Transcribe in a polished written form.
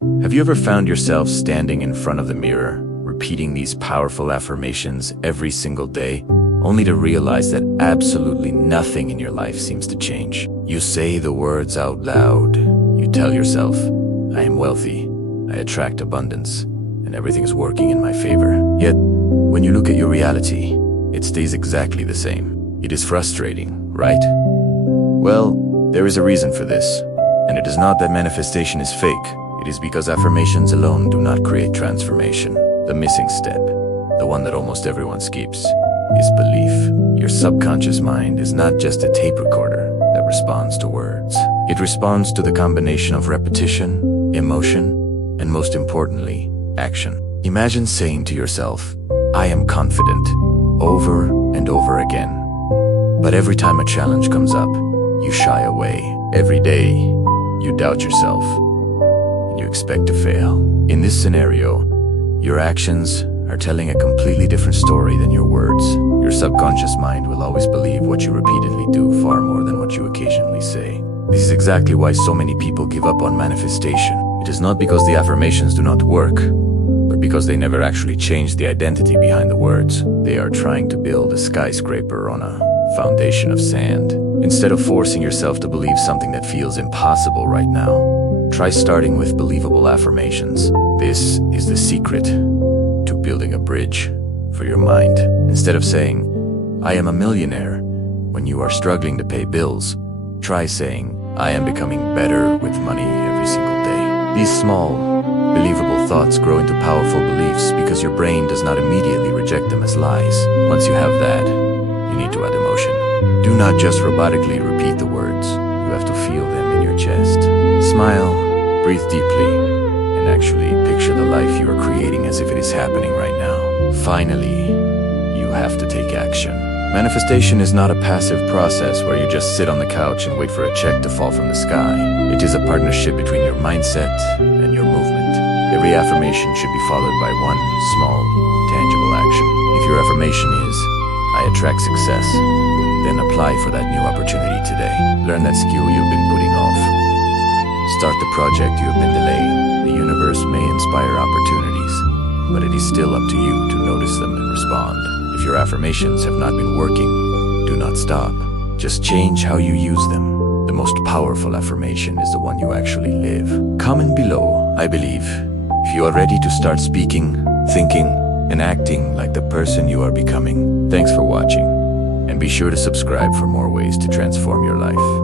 Have you ever found yourself standing in front of the mirror, repeating these powerful affirmations every single day, only to realize that absolutely nothing in your life seems to change? You say the words out loud. You tell yourself, I am wealthy, I attract abundance, and everything's working in my favor. Yet, when you look at your reality, it stays exactly the same. It is frustrating, right? Well, there is a reason for this, and it is not that manifestation is fake. It is because affirmations alone do not create transformation. The missing step, the one that almost everyone skips, is belief. Your subconscious mind is not just a tape recorder that responds to words. It responds to the combination of repetition, emotion, and most importantly, action. Imagine saying to yourself, I am confident, over and over again. But every time a challenge comes up, you shy away. Every day, you doubt yourself, and you expect to fail. In this scenario, your actions are telling a completely different story than your words. Your subconscious mind will always believe what you repeatedly do far more than what you occasionally say. This is exactly why so many people give up on manifestation. It is not because the affirmations do not work, but because they never actually change the identity behind the words. They are trying to build a skyscraper on a foundation of sand. Instead of forcing yourself to believe something that feels impossible right now, try starting with believable affirmations. This is the secret to building a bridge for your mind. Instead of saying, I am a millionaire, when you are struggling to pay bills, try saying, I am becoming better with money every single day. These small, believable thoughts grow into powerful beliefs because your brain does not immediately reject them as lies. Once you have that, you need to add emotion. Do not just robotically repeat the words. You have to feel them in your chest. Smile, breathe deeply, and actually picture the life you are creating as if it is happening right now. Finally, you have to take action. Manifestation is not a passive process where you just sit on the couch and wait for a check to fall from the sky. It is a partnership between your mindset and your movement. Every affirmation should be followed by one small, tangible action. If your affirmation is, I attract success, then apply for that new opportunity today. Learn that skill you've been putting off. Start the project you have been delaying. The universe may inspire opportunities, but it is still up to you to notice them and respond. If your affirmations have not been working, do not stop. Just change how you use them. The most powerful affirmation is the one you actually live. Comment below, I believe, if you are ready to start speaking, thinking, and acting like the person you are becoming. Thanks for watching, and be sure to subscribe for more ways to transform your life.